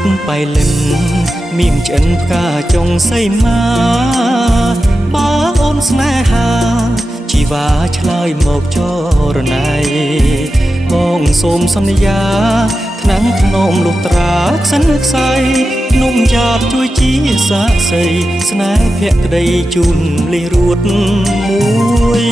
តไปលិនមានឆ្អិនផ្កាចុងសីមាបើអូនស្នេហាជីវ៉ាឆ្លើយមកចរណៃបងសូមសន្យាថ្នាំងធ្នមលុះត្រាខ្សិនខ្សៃនំយ៉ាតជួយជាសាក្សីស្នេហ៍ភក្តីជូនលិរួតមួយ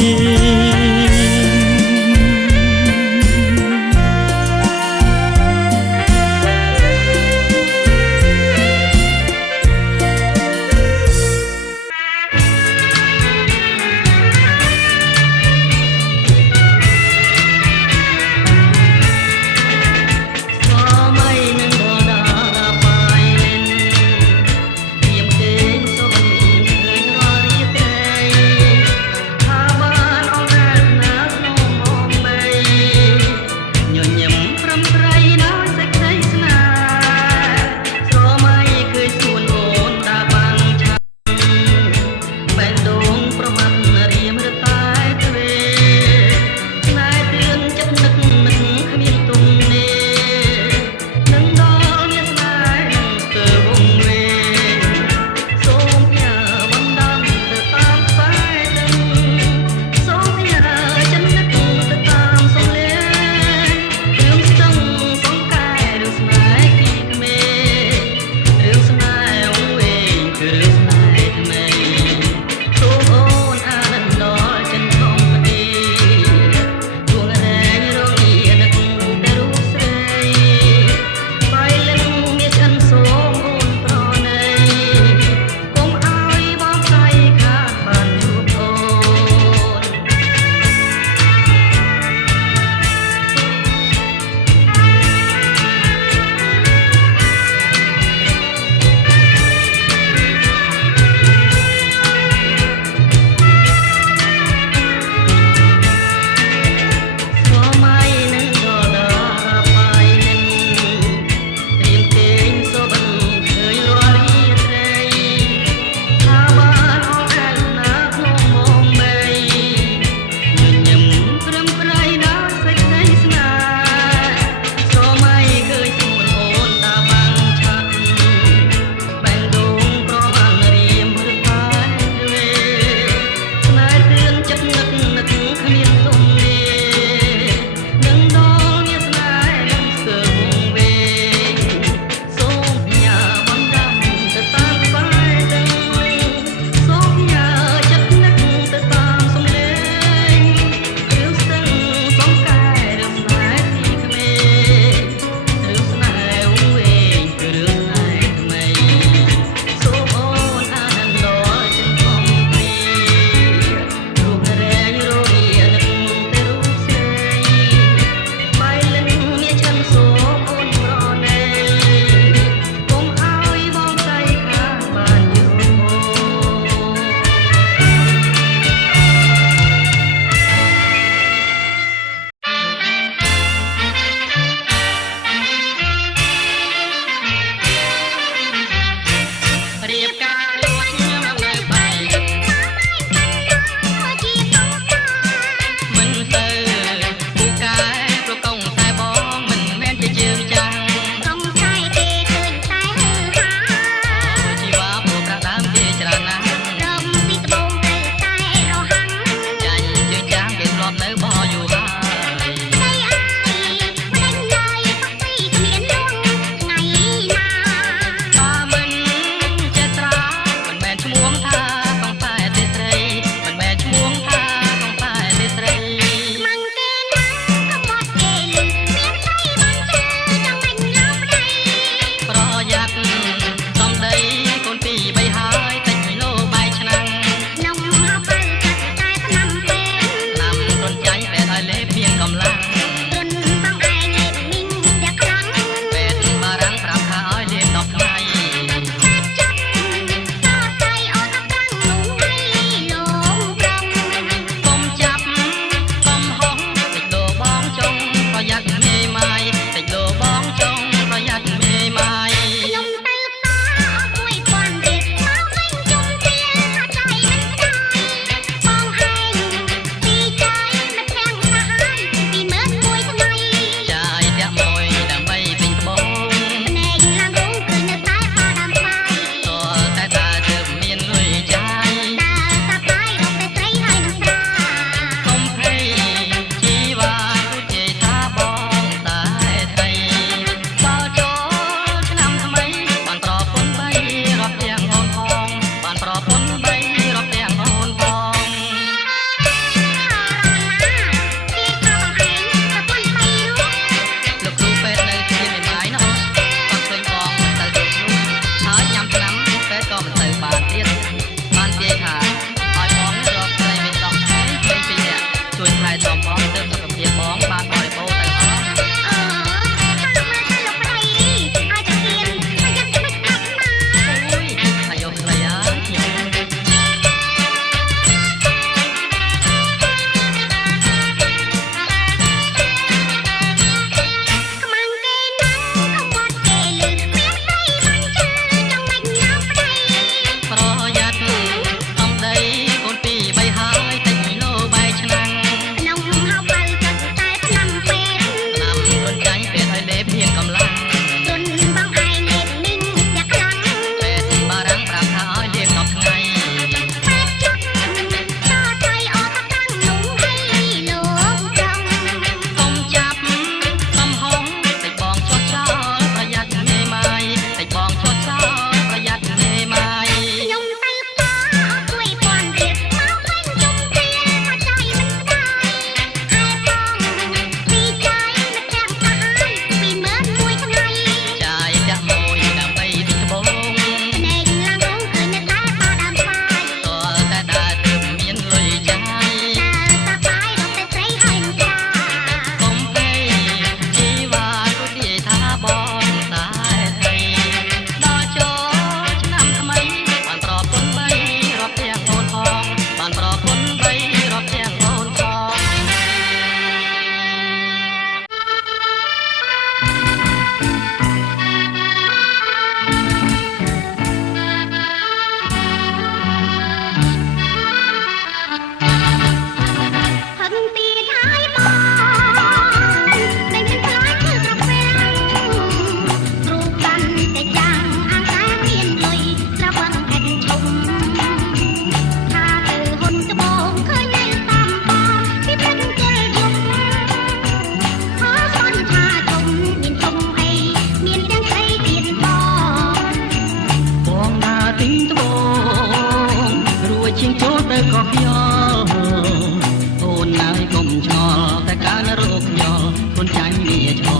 ុំឆ្ងល់តែកាលរោគញល់ខ្លួនចាញ់វាឆ្ល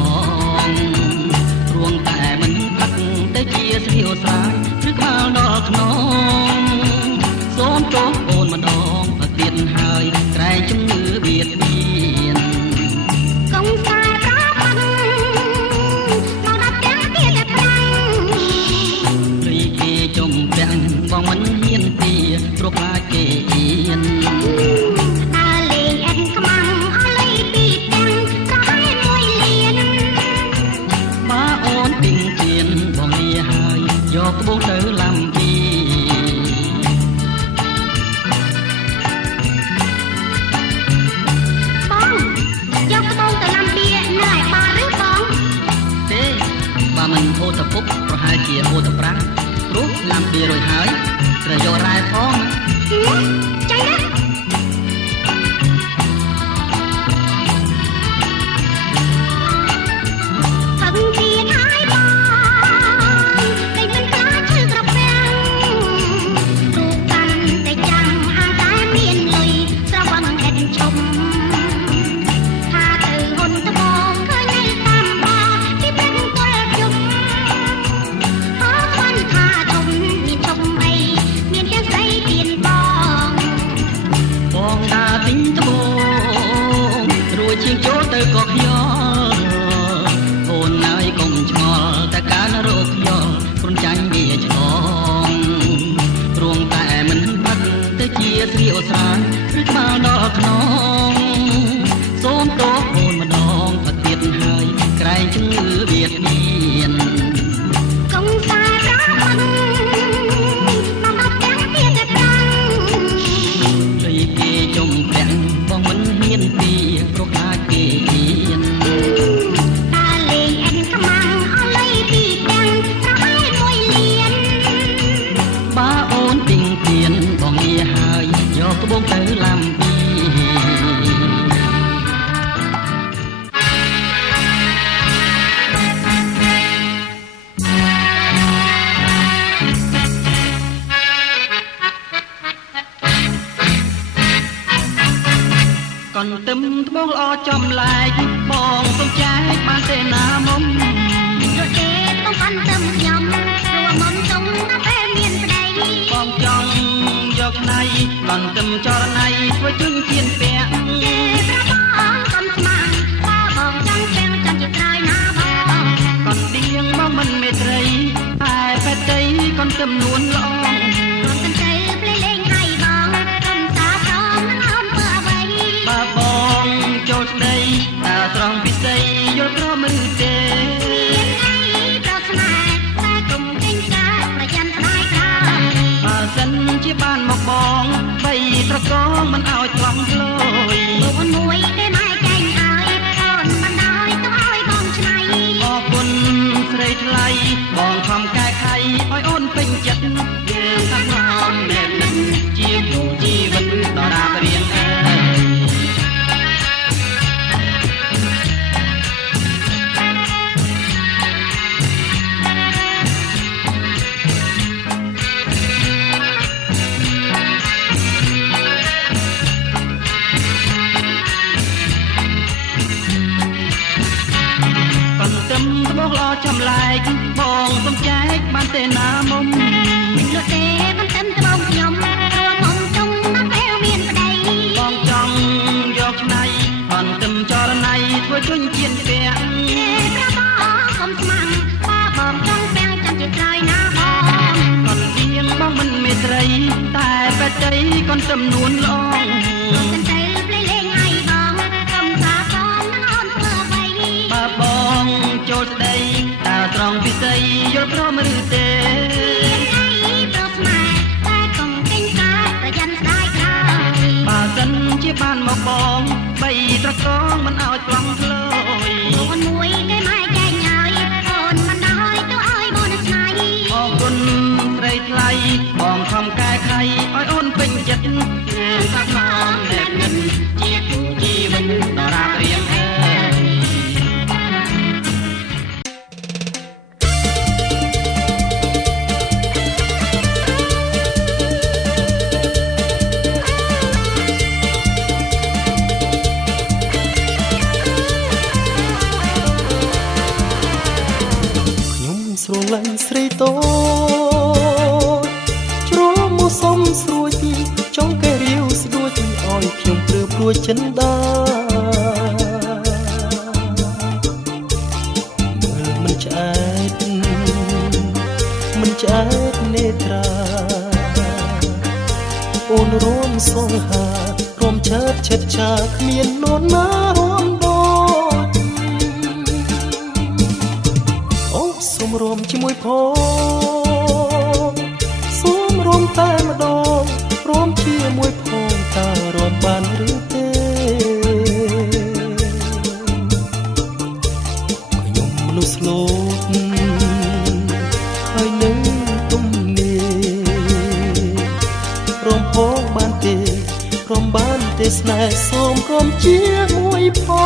ងរួងតែមិនផឹកទៅជាស្រីអូស្រាយឬក្បាលដល់ខ្នងសូមទោសអូនម្ដងទៅទៀតហើយក្រែងជំងឺបៀតបៀនកុំខ្សែប្របាំងមកដល់ផ្ទះទៀតតែប្រាំងលីគេចំពាំងបងមិនហ៊ានពីព្រោះខ្លាចគេអៀនយកក្បូរទៅឡាំពីបងយកក្បូរទៅឡាំពីនៅឯបារឬបងទេបើមិនហូតទៅពុកប្រហែលជាហូតទៅប្រាំងព្រោះឡាំពីរួចហើយត្រូវយករ៉ែផងចាញ់ណាស្រីអូស្រាយឬក្បាលដល់ខ្នងសូមទោសអូនម្ដងទៅទៀតហើយក្រែងជំងឺបៀតបៀនកុំខ្សែប្របាំងមកដល់ផ្ទះទៀតតែប្រាំងលីគេចំពាំងបងមិនហ៊ានពីព្រោះខ្លាចគេអៀនតាលេងអិនខ្មាំងអស់លីពីពាំងប្រហែល1លានបើអូនទិញទៀនបងងារហើយយកក្បូរទៅឡាំពីកន្ទឹមត្បូងល្អចំលែកបងសុំចែកបានទេណាមុំយកទេទុំអន្ទឹមខ្ញុំព្រោះមុំទុំដល់ពេលមានប្តីបងចង់យកណៃកន្ទឹមចរណៃធ្វើជើងជៀនពាក់ប្របងកុំស្មានបើបងចង់ពាំងចង់ជាក្រោយណាបងកន្ទៀងបងមិនមេត្រីតែពេតៃកន្ទឹមនួនល្អកន្ទឹមទៅភ្លេលេងឲ្យបងកុំសាព្រមនឹងអូនធ្វើអ្វីបើបងចូលស្ដីតើត្រង់ពិសីយល់ព្រមឬទេមានអីប្រស្នេហ៍តែកុំទិញការប្រយ័ត្នស្ដាយក្រោយបើសិនជាបានមកបងបីត្រកងមិនឲ្យថ្លង់ធ្លោយអូនមួយគេម៉ែចែងឲ្យអូនមិនឲ្យទៅឲ្យបងឆ្នៃអរគុណស្រីថ្លៃបងខំកែខៃឲ្យអូនពេញចិត្តយើងតាមអូនណែនជាគូជីវិតដរាបរៀងអើចំលែកបងសុំចែកបានទេណាមុំមិនលក់ទេមិនต็មត្បូងខ្ញុំព្រោះមុំទុំដល់ពេលមានប្តីបងចង់យកឆ្នៃបានទឹមចរណៃធ្វើជញ្ជៀនពាក់ប្របងកុំស្មាំងបើបងចង់ពាំងចាំជាក្រោយណាបងកន្ទៀងបងមិនមេត្រីតែបែតៃកន្ទឹមនួនល្អកន្ទៅភ្លេលេងឲ្យបងកុំសាព្រមនឹងអូនធ្វើអ្វីបើបងចូលស្ដីតើត្រង់ពិសីយល់ព្រមឬទេមានអីប្រស្នេហ៍តែកុំទិញការប្រយ័ត្នស្ដាយក្រោយបើសិនជាបានមកបងបីត្រកងមិនឲ្យថ្លង់ធ្លោយអូនមួយគេម៉ែចែងឲ្យអូនមិនឲ្យទៅឲ្យបងឆ្នៃអរគុណស្រីថ្លៃបងខំកែខៃឲ្យអូនពេញចិត្តថាផងណែនជាគូជីវិតដរាបរៀងអើ ស្រឡាញ់ស្រីតូចជ្រោមមកសុំស្រួយចង់កែរាវស្ដួចឲ្យខ្ញុំព្រឺព្រួយចិនដាមើលមិនឆ្អែតនេត្រាអូនរួមសងហារួមឆើតឆិតឆាគ្មាននរណារួមដូចអូសូមរួមជាមួយផងសូមរួមតែម្ដងរួមជាមួយផងតើរួមបានឬទេខ្ញុំមនុស្សលោតហើយនឹងទំនេររួមផងបានទេរួមបានទេស្នេហ៍សូមរួមជាមួយផង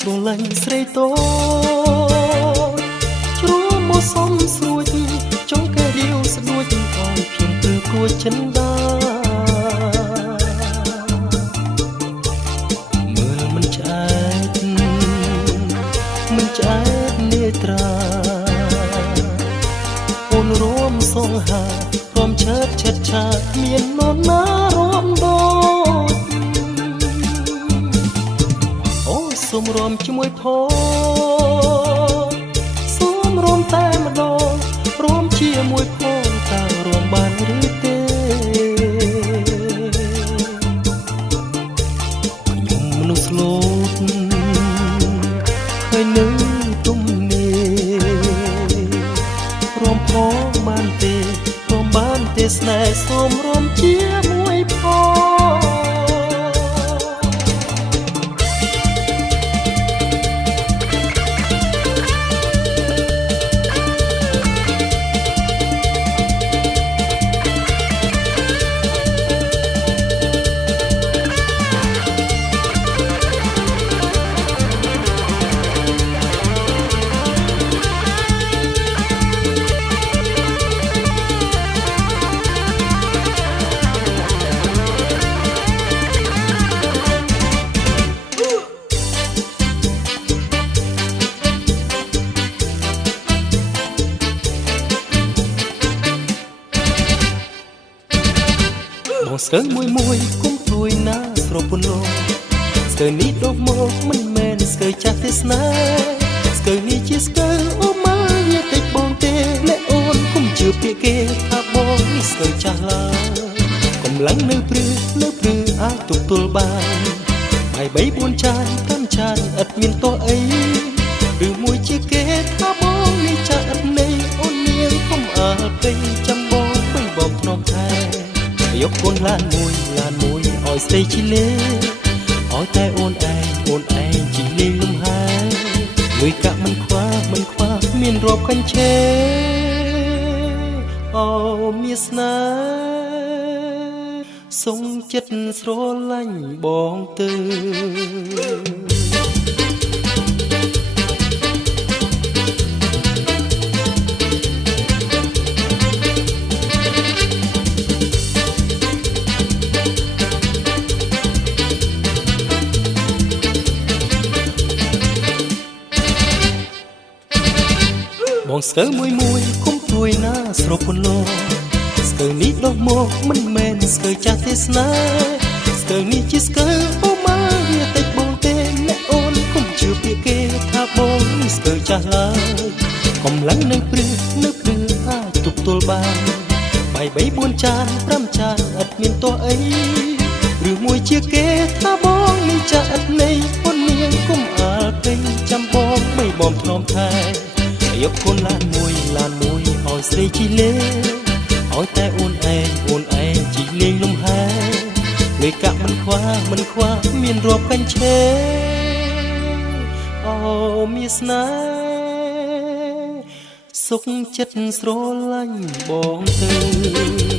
ស្រឡាញ់ស្រីតូចជ្រោមមកសុំស្រួយចង់កែរាវស្ដួចឲ្យខ្ញុំព្រឺព្រួយចិនដាមើលមិនឆ្អែតនេត្រាអូនរួមសងហារួមឆើតឆិតឆាគ្មាននរណារួមដូចសូមរួមជាមួយផងសូមរួមតែម្ដងរួមជាមួយផងតើរួមបានឬទេខ្ញុំមនុស្សលោតហើយនឹងទំនេររួមផងបានទេរួមបានទេស្នេហ៍សូមរួមជាមួយផងបងស្ទើមួយគុំព្រួយណាស្រពន់លោស្ទើនេះដកមកមិនមែនស្ទើចាស់ទេស្នេហ៍ស្ទើនេះជាស្ទើអូម៉ាវាតិចបងទេអ្នកអូនគុំជឿពាក្យគេថាបងនេះស្ទើចាស់ឡើយកម្លាំងនៅព្រឺអាចទប់ទល់បានហើយ3 4ចាន5ចានឥតមានទោះអីឬមួយជាគេថាបងនេះចាស់ឥតន័យអូននាងគុំអើពេញចាំបងពេញបងធ្នមថែយកកូនឡានមួយឲ្យស្រីជីលេឲ្យតែអូនឯងជីលេងលំហែលុយកាក់មិនខ្វះមានរាប់កញ្ឆេអូមានស្នេហ៍សុំចិត្តស្រឡាញ់បងទៅ បងស្ទើមួយគុំព្រួយណាស្រពន់លោស្ទើនេះដកមកមិនមែនស្ទើចាស់ទេស្នេហ៍ស្ទើនេះជាស្ទើអូម៉ាវាតិចបងទេអ្នកអូនគុំជឿពាក្យគេថាបងនេះស្ទើចាស់ឡើយកម្លាំងនៅព្រឺអាចទប់ទល់បាន3 4ចាន5ចានឥតមានទោះអីឬមួយជាគេថាបងនេះចាស់ឥតន័យអូននាងគុំអើពេញចាំបងមិនបងធ្នមថែយកកូនឡានមួយឲ្យស្រីជីលេឲ្យតែអូនឯងជីលេងលំហែលុយកាក់មិនខ្វះមានរាប់កញ្ឆេ មានស្នេហ៍សុខចិត្តស្រឡាញ់បងទៅ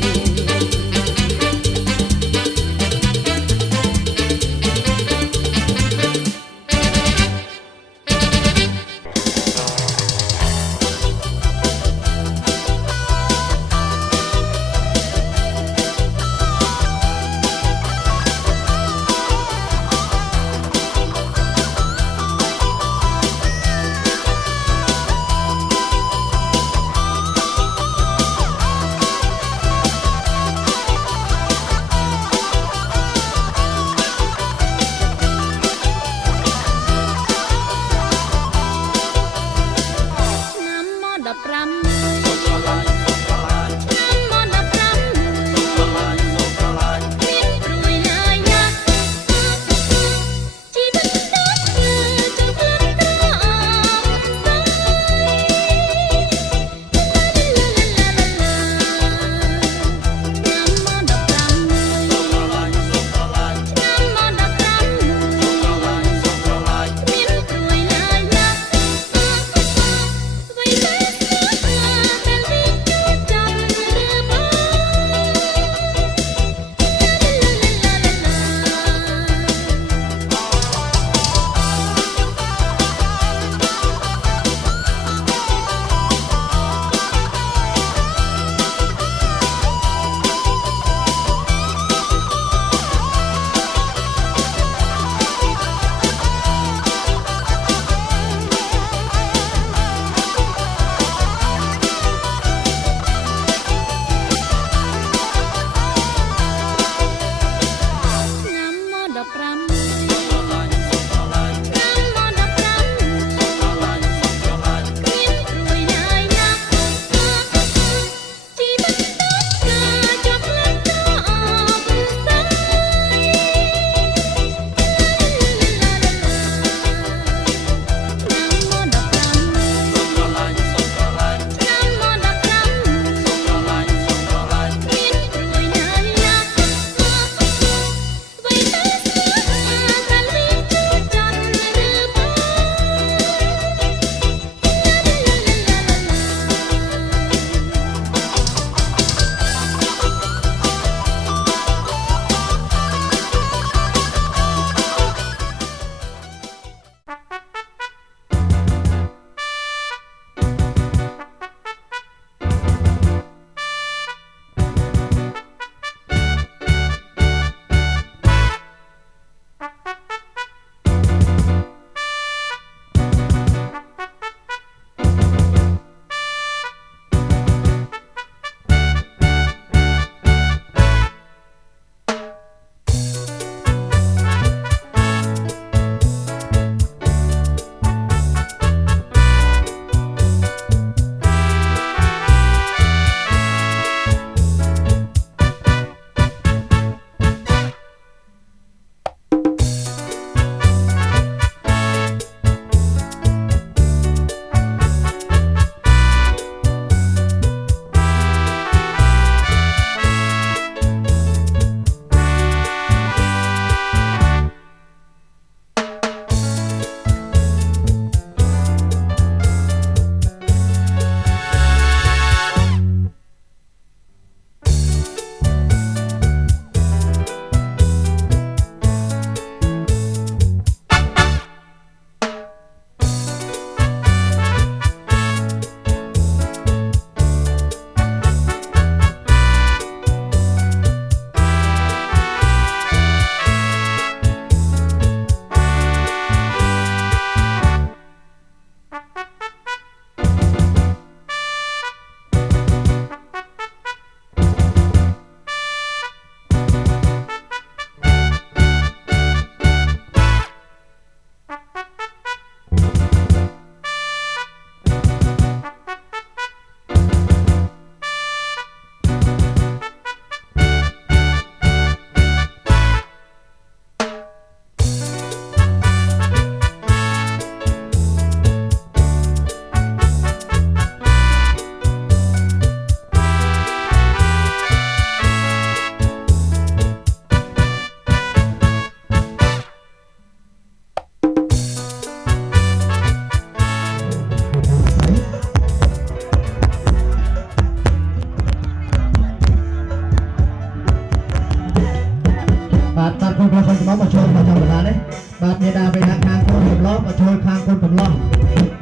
បាទមេដាបេដាខាងកូនកំឡុងមកជួយខាងកូនកំឡុង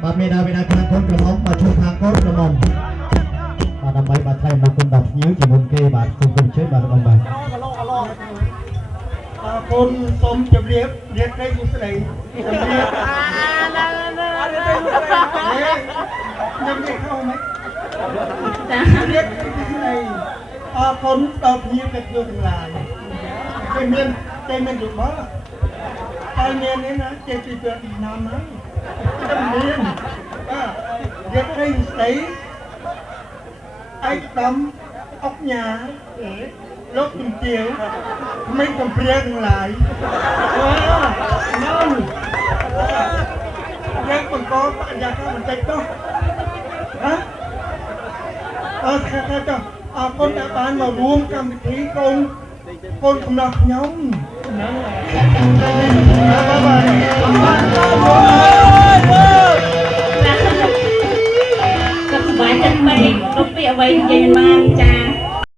បាទមេដាបេដាខាងកូនកំឡុងមកជួយខាងកូនកំឡុងបាទដើម្បីបាទថ្លែងមកគុណដល់ភ្ញៀវជាមុនគេបាទគុំជួយបាទបងបាទកូនសូមជម្រាបរៀបឲ្យស្ដីជម្រាបខ្ញុំនិយាយខុសไหมចារៀបឲ្យស្ដីអរគុណដល់ភ្ញៀវទាំងឡាយគេមានយល់មកតែមាននេះណាចេះពីពីណាមហ្នឹងខ្ញុំមានរៀបឲ្យស្ដីឯកតំអុកញ៉ាលោកជំទាវមិនកំព្រាទាំងឡាយនោះយើងបង្កបញ្ញាការបន្តិចទៅហ៎ខែទៅអរគុណដែលបានមករួមកម្មវិធីកូនកំណត់ខ្ញុំហ្នឹង